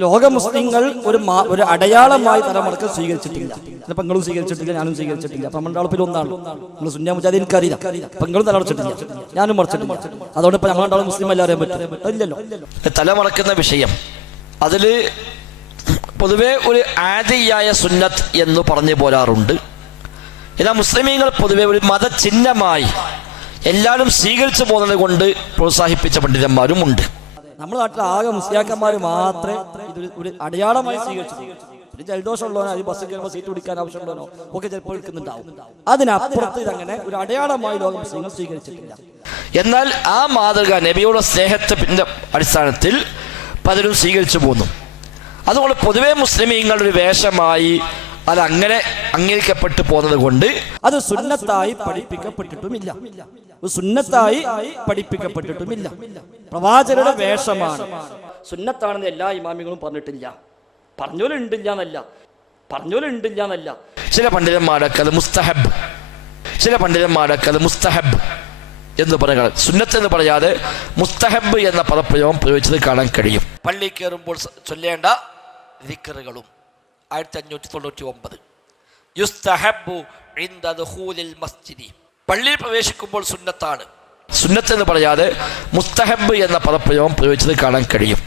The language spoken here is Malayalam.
ലോക മുസ്ലിങ്ങൾ ഒരു അടയാളമായി തലമുറക്ക് സ്വീകരിച്ചിട്ടില്ല. ചിലപ്പോൾ നിങ്ങളും സ്വീകരിച്ചിട്ടില്ല, ഞാനും സ്വീകരിച്ചിട്ടില്ല. അപ്പൊ നമ്മുടെ ആൾപ്പിൽ ഒന്നാണ്. നിങ്ങൾ സുന്നിയ മുജാഹിദ് എനിക്കറിയില്ല, അപ്പൊ നിങ്ങളും തലമറച്ചിട്ടില്ല, ഞാനും മറച്ചിട്ടില്ല. അതുകൊണ്ട് ഇപ്പൊ ഞങ്ങളുടെ മുസ്ലിം എല്ലാം അറിയാൻ പറ്റും ഇല്ലല്ലോ. തലമറക്കുന്ന വിഷയം അതിൽ പൊതുവെ ഒരു ആദിയായ സുന്നത്ത് എന്ന് പറഞ്ഞു പോരാറുണ്ട്. എന്നാൽ മുസ്ലിമീങ്ങൾ പൊതുവെ ഒരു മതചിഹ്നമായി എല്ലാവരും സ്വീകരിച്ചു പോകുന്നത് കൊണ്ട് പ്രോത്സാഹിപ്പിച്ച പണ്ഡിതന്മാരും ഉണ്ട്. നമ്മുടെ നാട്ടിൽ ആകെ മുസ്ലിയാക്കന്മാർ മാത്രമേ ഇതൊരു ഒരു അടയാളമായി സ്വീകരിച്ചു. ഒരു ജലദോഷമുള്ളവനോ അത് ബസ്സിൽ കയറുമ്പോൾ സീറ്റ് പിടിക്കാൻ ആവശ്യമുള്ളവനോ ഒക്കെ ചിലപ്പോൾ എടുക്കുന്നുണ്ടാവും. അതിനപ്പുറത്ത് ഇതങ്ങനെ ഒരു അടയാളമായി ലോക മുസ്ലിങ്ങൾ സ്വീകരിച്ചിട്ടില്ല. എന്നാൽ ആ മാതൃക നബിയുടെ സ്നേഹത്തിന്റെ അടിസ്ഥാനത്തിൽ പലരും സ്വീകരിച്ചു പോന്നു. അതുകൊണ്ട് പൊതുവെ മുസ്ലിമീങ്ങളുടെ ഒരു വേഷമായി അത് അങ്ങനെ അംഗീകരിക്കപ്പെട്ടു പോകുന്നത് കൊണ്ട് അത് സുന്നത്തായി പഠിപ്പിക്കപ്പെട്ടിട്ടുമില്ല. സുന്നത്തായി പഠിപ്പിക്കപ്പെട്ടിട്ടുമില്ല. പ്രവാചകരുടെ വേഷമാണ്. സുന്നത്താണെന്ന് എല്ലാ ഇമാമികളും പറഞ്ഞിട്ടില്ല. പറഞ്ഞോലുണ്ടില്ല എന്നല്ല. ചില പണ്ഡിതന്മാരൊക്കെ അത് മുസ്തഹബ്, എന്ന് പറയുക. സുന്നത്ത് എന്ന് പറയാതെ മുസ്തഹബ് എന്ന പദപ്രയോഗം പ്രയോഗിച്ചത് കാണാൻ കഴിയും. പള്ളി കയറുമ്പോൾ ചൊല്ലേണ്ട ദിക്റുകളും 1599 യുസ്തഹബ്ബു ഇൻദ ദുഖൂലിൽ മസ്ജിദി. പള്ളിയിൽ പ്രവേശിക്കുമ്പോൾ സുന്നത്താണ്. സുന്നത്ത് എന്ന് പറയാതെ മുസ്തഹബ് എന്ന പദപ്രയോഗം പ്രയോഗിച്ചത് കാണാൻ കഴിയും.